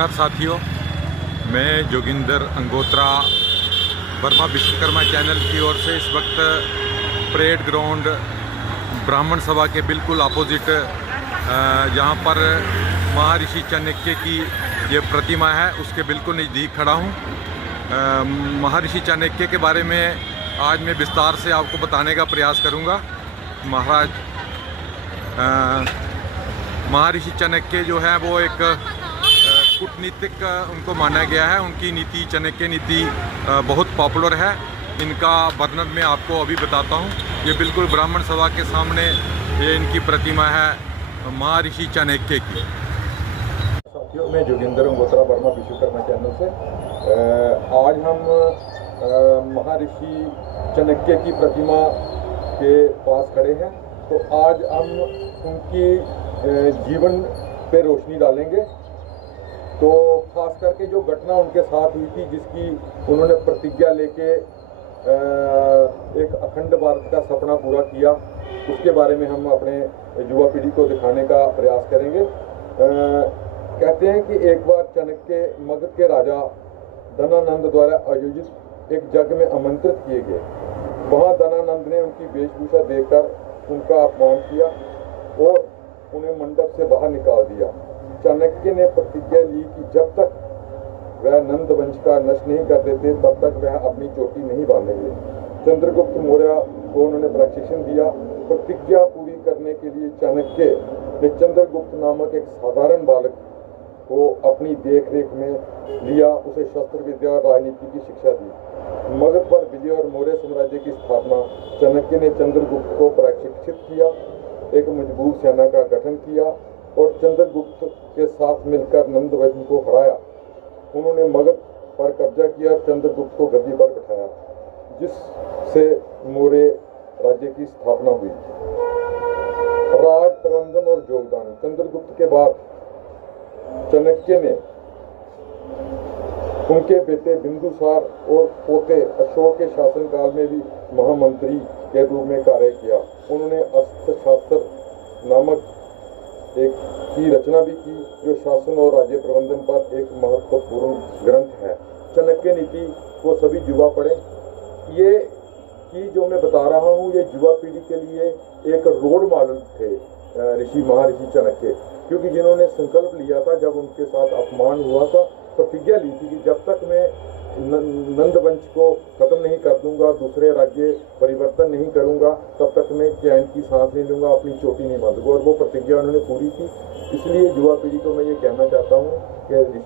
नमस्कार साथियों, मैं जोगिंदर अंगोत्रा वर्मा विश्वकर्मा चैनल की ओर से इस वक्त परेड ग्राउंड ब्राह्मण सभा के बिल्कुल अपोजिट जहां पर महर्षि चाणक्य की ये प्रतिमा है उसके बिल्कुल नज़दीक खड़ा हूं। महर्षि चाणक्य के बारे में आज मैं विस्तार से आपको बताने का प्रयास करूंगा। महर्षि चाणक्य जो है वो एक कूटनीतिक उनको माना गया है। उनकी नीति चाणक्य नीति बहुत पॉपुलर है। इनका वर्णन मैं आपको अभी बताता हूँ। ये बिल्कुल ब्राह्मण सभा के सामने ये इनकी प्रतिमा है महर्षि चाणक्य की। साथियों, मैं जोगिंदर अंगोत्रा वर्मा विश्वकर्मा चैनल से आज हम महर्षि चाणक्य की प्रतिमा के पास खड़े हैं। तो आज हम उनकी जीवन पे रोशनी डालेंगे। तो खास करके जो घटना उनके साथ हुई थी, जिसकी उन्होंने प्रतिज्ञा लेके एक अखंड भारत का सपना पूरा किया, उसके बारे में हम अपने युवा पीढ़ी को दिखाने का प्रयास करेंगे। कहते हैं कि एक बार चाणक्य मगध के राजा धनानंद द्वारा आयोजित एक यज्ञ में आमंत्रित किए गए। वहां धनानंद ने उनकी वेशभूषा देखकर उनका अपमान किया और उन्हें मंडप से बाहर निकाल दिया। चाणक्य ने प्रतिज्ञा ली कि जब तक वह नंद वंश का नष्ट नहीं कर देते तब तक वह अपनी चोटी नहीं बांधेंगे। चंद्रगुप्त मौर्य को उन्होंने प्रशिक्षण दिया। प्रतिज्ञा पूरी करने के लिए चाणक्य ने चंद्रगुप्त नामक एक साधारण बालक को अपनी देखरेख में लिया, उसे शस्त्र विद्या और राजनीति की शिक्षा दी। मगध पर विजय और मौर्य साम्राज्य की स्थापना चाणक्य ने चंद्रगुप्त को प्रशिक्षित किया, एक मजबूत सेना का गठन किया और चंद्रगुप्त के साथ मिलकर नंद वंश को हराया। उन्होंने मगध पर कब्जा किया, चंद्रगुप्त को गद्दी पर बैठाया, जिससे मौर्य राज्य की स्थापना हुई। राज प्रबंधन और योगदान। चंद्रगुप्त के बाद चाणक्य ने उनके बेटे बिंदुसार और पोते अशोक के शासनकाल में भी महामंत्री के रूप में कार्य किया। उन्होंने अर्थशास्त्र नामक एक की रचना भी की, जो शासन और राज्य प्रबंधन पर एक महत्वपूर्ण ग्रंथ है। चाणक्य नीति को सभी युवा पढ़ें। ये कि जो मैं बता रहा हूँ ये युवा पीढ़ी के लिए एक रोल मॉडल थे महर्षि चाणक्य, क्योंकि जिन्होंने संकल्प लिया था, जब उनके साथ अपमान हुआ था, प्रतिज्ञा ली थी कि जब तक मैं नंद वंश को खत्म नहीं कर दूंगा, दूसरे राज्य परिवर्तन नहीं करूंगा, तब तक मैं चैन की सांस नहीं लूंगा, अपनी चोटी नहीं बांधूंगा। और वो प्रतिज्ञा उन्होंने पूरी की। इसलिए युवा पीढ़ी को मैं ये कहना चाहता हूँ कि